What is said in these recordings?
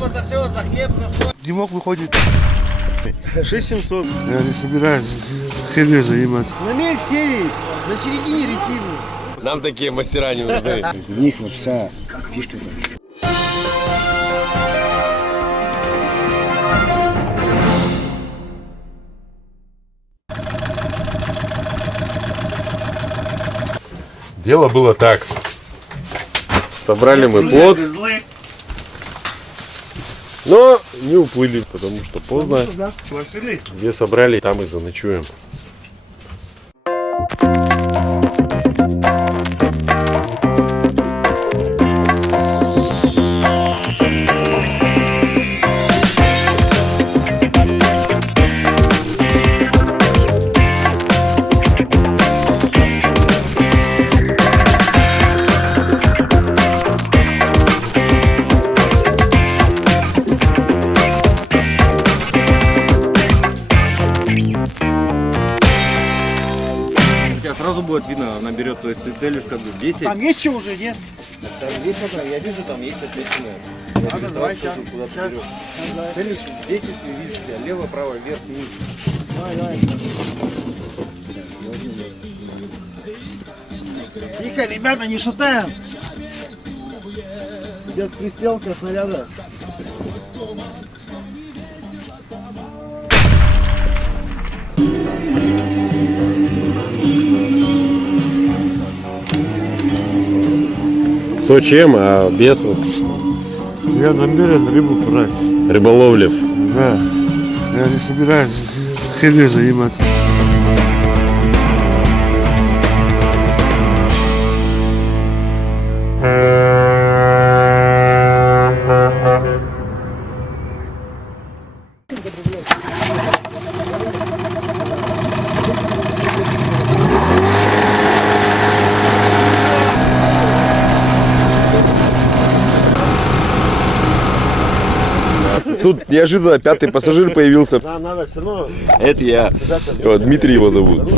Спасибо за все, за хлеб, за соль. Димок выходит. 6700. Я не собираюсь херней заниматься. На медь серии, на середине реки. Нам такие мастера не нужны. В них вот вся фишка. Дело было так. Собрали мы плод, но не уплыли, потому что поздно. Где собрали, там и заночуем. Сразу будет видно, она берет, то есть ты целишь как бы 10. Там есть что уже, нет? Там есть, я вижу, там есть ответственное. Давай, сейчас. Целишь 10, ты видишь, лево, право, вверх, вниз. Давай. Тихо, ребята, не шутаем. Идет пристрелка снаряда. Кто чем, а без Я намерен рыбу брать. рыболовлев. Да. Я не собираюсь херней заниматься. Тут неожиданно пятый пассажир появился. Надо все равно. Это я. Вот, Дмитрий его зовут.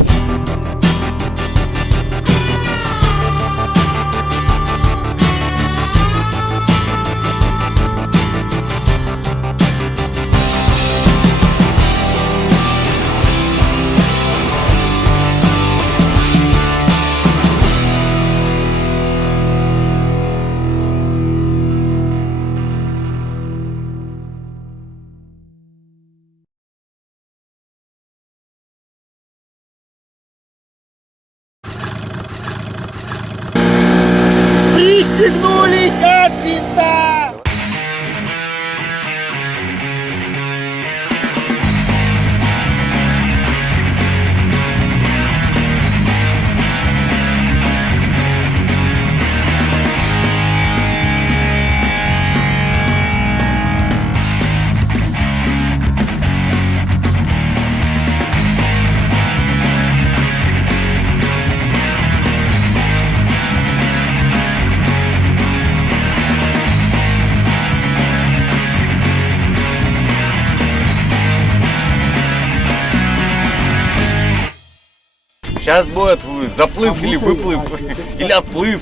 Пристегнулись от винта! Сейчас будет заплыв или выплыв, или отплыв.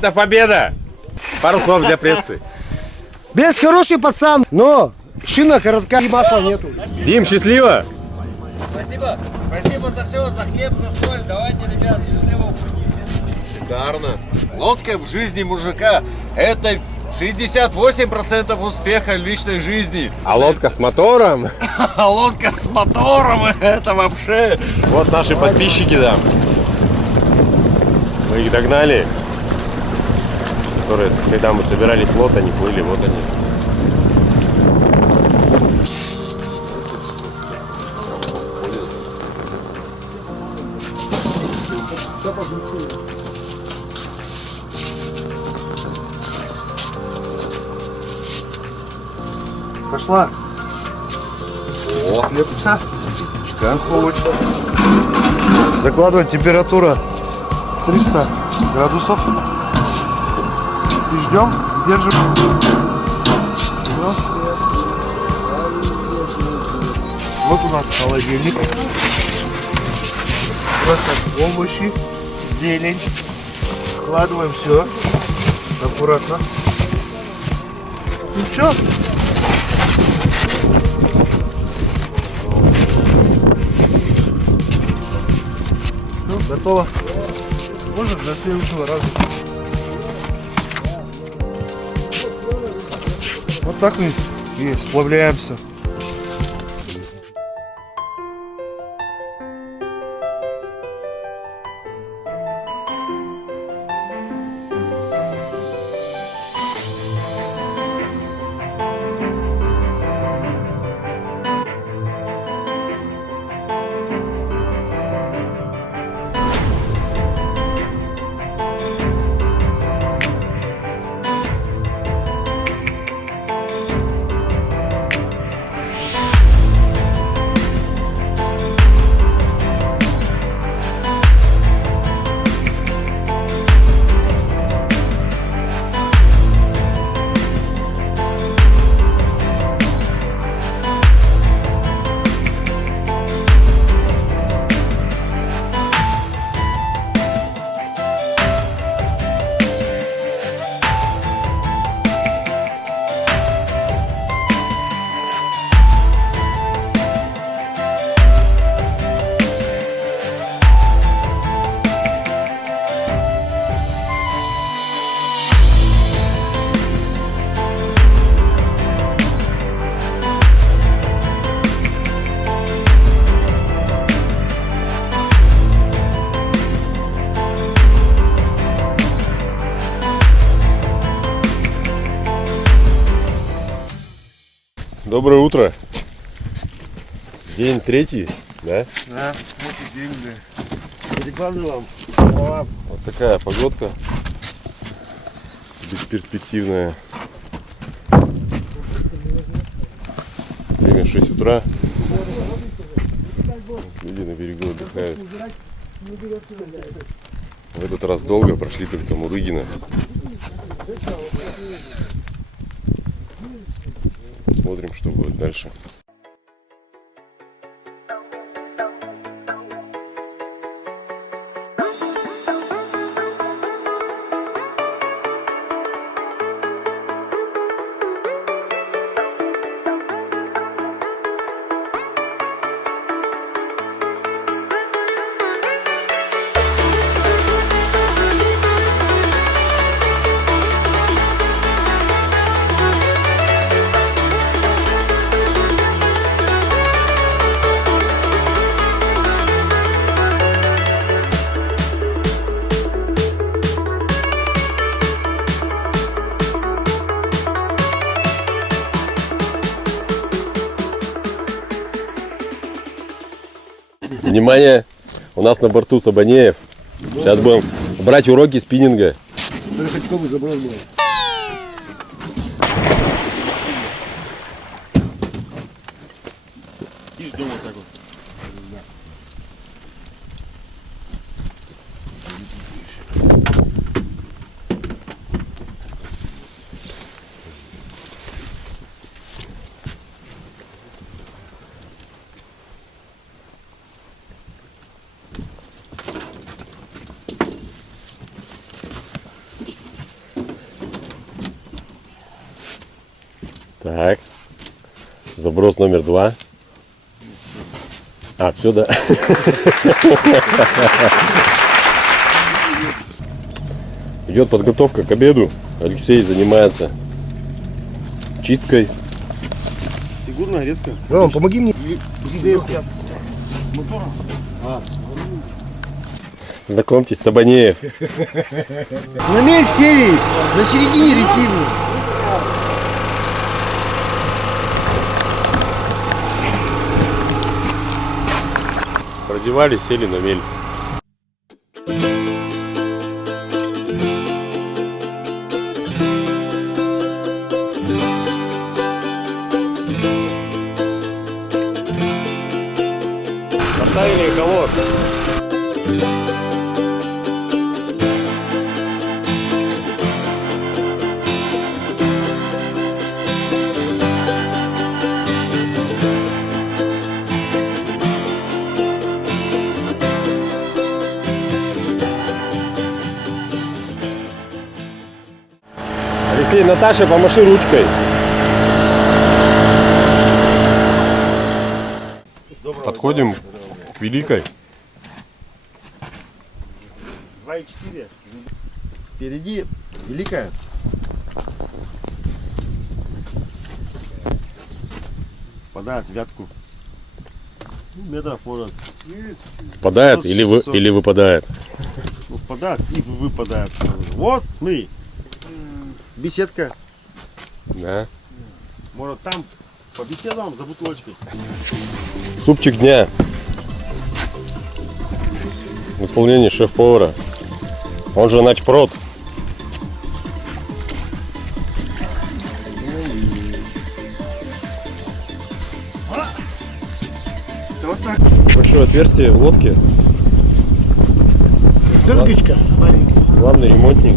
Это победа! Пару слов для прессы. Без хороший пацан, но шина коротка и масла нету. Дим, счастливо! Спасибо. Спасибо за все, за хлеб, за соль. Давайте, ребят, счастливого пути. Шикарно. Лодка в жизни мужика – это 68% успеха в личной жизни. А лодка с мотором? А лодка с мотором – это вообще… Вот наши подписчики, да. Мы их догнали. Которые, когда мы собирали плот, они плыли, вот они. Пошла. О, Хлебца. Духовочка. Закладывай, температура 300 градусов. И ждем, держим. Раз. Вот у нас холодильник. Просто овощи, зелень. Складываем все аккуратно. И все. Ну, готово. Можно до следующего раза. Вот так мы и сплавляемся. Доброе утро. День третий, да? Да, мочи день, да. Перекладываем. Вот такая погодка. Бесперспективная. Время 6 утра. Люди на берегу отдыхают. В этот раз долго, прошли только Мурыгина. Посмотрим, что будет дальше. Внимание! У нас на борту Сабанеев. Сейчас будем брать уроки спиннинга. Хотьковый заброс был. Так. Заброс номер 2. А, все, да. Идет подготовка к обеду. Алексей занимается чисткой. Фигурная резко. Ром, помоги мне. С мотором. Знакомьтесь, Сабанеев. На мель сели на середине реки. Прозевали, сели на мель. Поставили эхолот. Алексей, Наташа, помаши ручкой. Подходим к Великой. 2,4. Впереди Великая. Подает вятку. Метров может. Впадает или выпадает? Ну, впадает и выпадает. Вот, смотри. Беседка. Да. Может там побеседуем за бутылочкой. Супчик дня. В исполнении шеф-повара. Он же начпрод. Вот так. Большое отверстие в лодке. Дырочка маленькая. Главный ремонтник.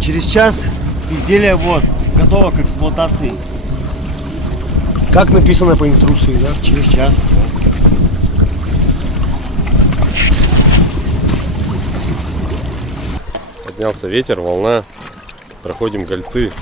Через час изделие вот готово к эксплуатации. Как написано по инструкции, да? Через час. Поднялся ветер, волна. Проходим гольцы.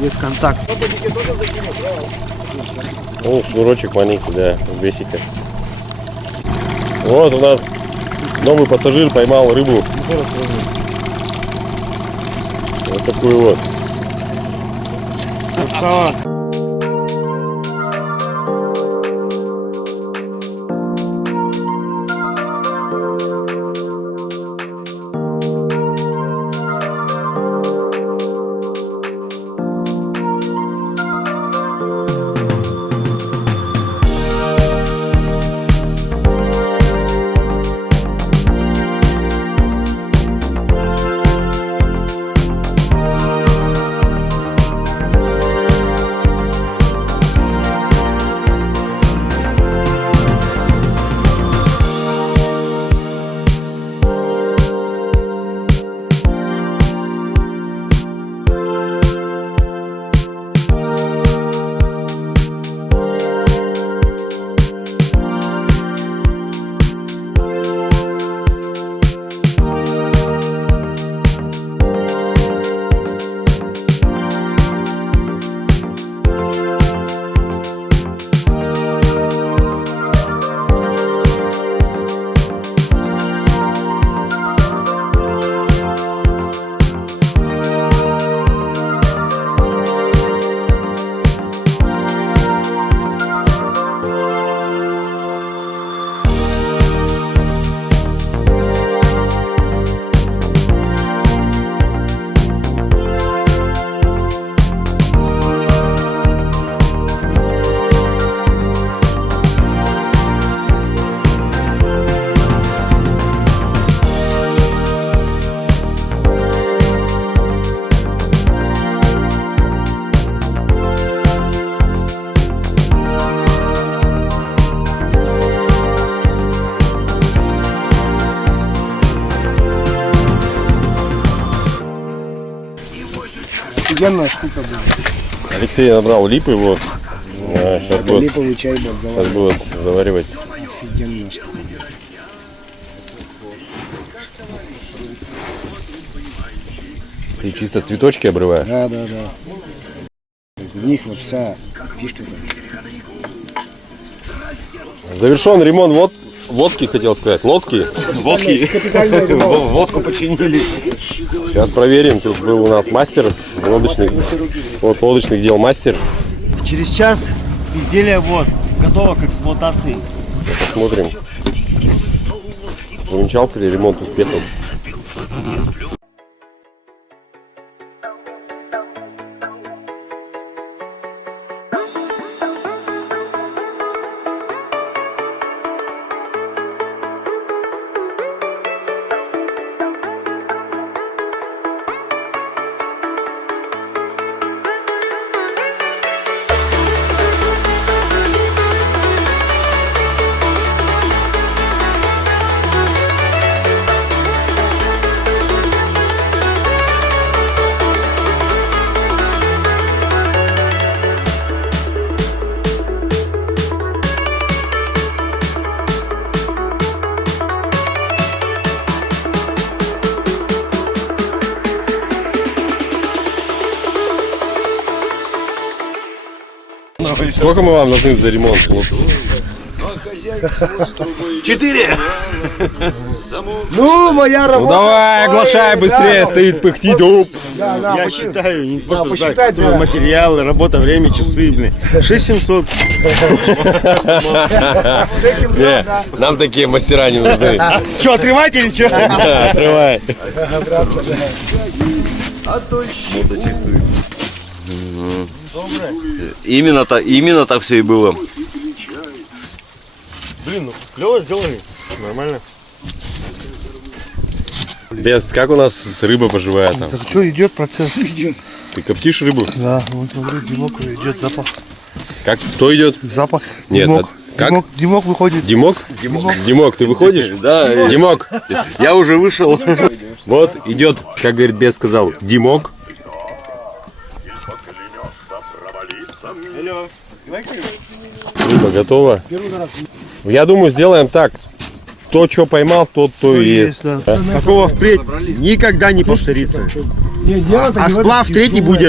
Есть контакт. Ну, шнурочек маленький, да, весика. Вот у нас новый пассажир поймал рыбу. Вот такую вот. Офигенная штука будет. Алексей набрал липы, вот. Сейчас будет, Липовый чай будет сейчас заваривать. будет заваривать. Офигенная штука. И чисто цветочки обрываю. Да. В них вот вся фишка. Завершен ремонт водки, хотел сказать. Лодки. Капитальный ремонт. Водку починили. Сейчас проверим. Тут был у нас мастер лодочных дел мастер. Через час изделие вот готово к эксплуатации. Посмотрим, увенчался ли ремонт успехом. Сколько мы вам должны за ремонт? 4! Ну, моя работа. Ну давай, оглашай быстрее, стоит пыхтит. Оп. Я считаю, не просто посчитай, так. да. Материалы, работа, время, часы, блин. 6700. Не, нам такие мастера не нужны. Че, отрывать или что? Да, отрывай. Именно так все и было. Блин, ну клево сделали. Нормально. Без, как у нас рыба поживает там? Так что, идет процесс? Ты коптишь рыбу? Да, вот смотри, дымок уже идет, запах. Как? Кто идет? Запах. Нет, Дымок. как? Дымок выходит. Димок? Димок, ты выходишь? Да, Димок, я уже вышел. вот идет, как говорит Бес сказал, Димок. Рыба готова. Я думаю, сделаем так. То, что поймал, то и есть. да. Такого впредь никогда не повторится. Не, дело-то А не в этом. сплав третий будет